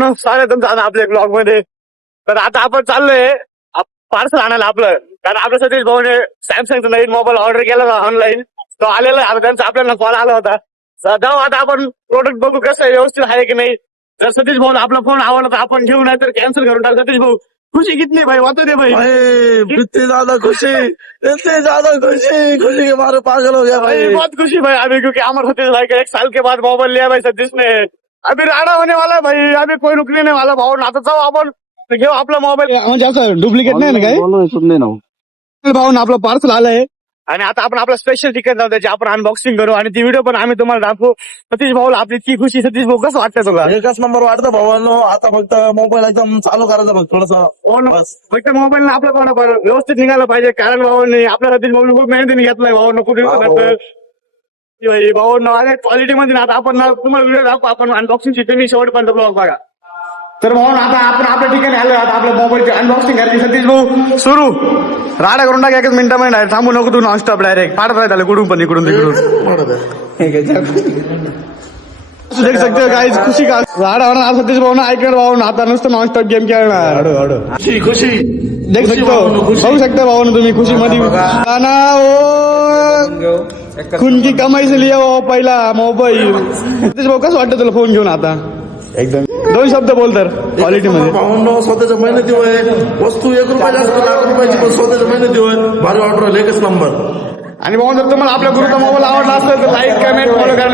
भाऊ स्वागत तुमचं आपल्या ब्लॉग मध्ये. तर आता आपण चाललोय पार्सल आणायला आपलं, कारण आपल्या सतीश भाऊने सॅमसंगचा नवीन मोबाईल ऑर्डर केला होता ऑनलाईन. तो आलेला आहे, त्यांचा आपल्याला कॉल आला होता. जाऊ आता आपण प्रोडक्ट बघू कसं व्यवस्थित आहे की नाही. जर सतीश भाऊ आपला फोन आवडला तर आपण घेऊ, नाही तर कॅन्सल करून टाक. सतीश भाऊ खुशी कितनी भाई वाता दे भाई. इतनी ज्यादा खुशी खुशी के मारे पागल हो गया भाई. बहुत खुशी भाई अभी, क्योंकि हमारे सतीश भाई का 1 साल के बाद मोबाइल लिया भाई सतीश ने. अभी राडा होने वाला है भाई, अभी कोई रुकने नहीं वाला भाऊ. आता जाऊ आपण घेऊ आपला मोबाईल. म्हणजे असं डुप्लिकेट नाही ना काही भाऊ. आपलं पार्सल आलंय आणि आता आपण आपला स्पेशल ठिकाण जाऊ, त्याची आपण अनबॉक्सिंग करू आणि ती व्हिडिओ पण आम्ही तुम्हाला दाखवू. सतीश भाऊला आपली इतकी खुशी. सतीश भाऊ कसं वाटतं तुला? एकच नंबर वाटतं भावांनो. आता फक्त मोबाईल एकदम चालू करायचा बघ थोडस. फक्त मोबाईल आपला कोणा व्यवस्थित निघाला पाहिजे, कारण भाऊने आपल्या सतीश भाऊने खूप मेहनतीने घेतलाय. भाऊ कुठे भाई भाऊ अरे क्वालिटी मध्ये. आता आपण तुम्हाला व्हिडिओ दाखवू, आपण अनबॉक्सिंगची तुम्ही शेवटपर्यंत ब्लॉग बघा. तर भाऊ आता आपण आपल्या ठिकाणी आलो, आता आपल्या मोबाईलची अनबॉक्सिंग करायची. सतीश भाऊ सुरू राडा करून टाक एकच मिनिटामध्ये. थांबू नको तू, नॉनस्टॉप डायरेक्ट पाडत राहिलं कुठून पण इकडून तिकडून. देख सकते हो गाइस, खुशी का राडा होणार सतीश भाऊ ना. ऐकणार भाऊ ना, आता नुसतं नॉनस्टॉप गेम खेळणार. खुशी देख सकते हो, बघू शकता भाऊ ना तुम्ही खुशी मध्ये. खून की कमाई से लिया हो पहिला मोबाईल. सतीश भाऊ कसं वाटतं तुला फोन घेऊन आता? एकदम 2 शब्द बोल तर क्वालिटी मध्ये. भावांनो स्वतःच्या मेहनती होय. वस्तू 1 रुपया जास्त लाख रुपयाची, पण स्वतःच्या मेहनती होय. भारी ऑर्डर एकच नंबर. आणि भाऊ जर तुम्हाला आपल्या गुरुचा मोबाईल आवडला असेल तर लाईक कमेंट फॉलो करायला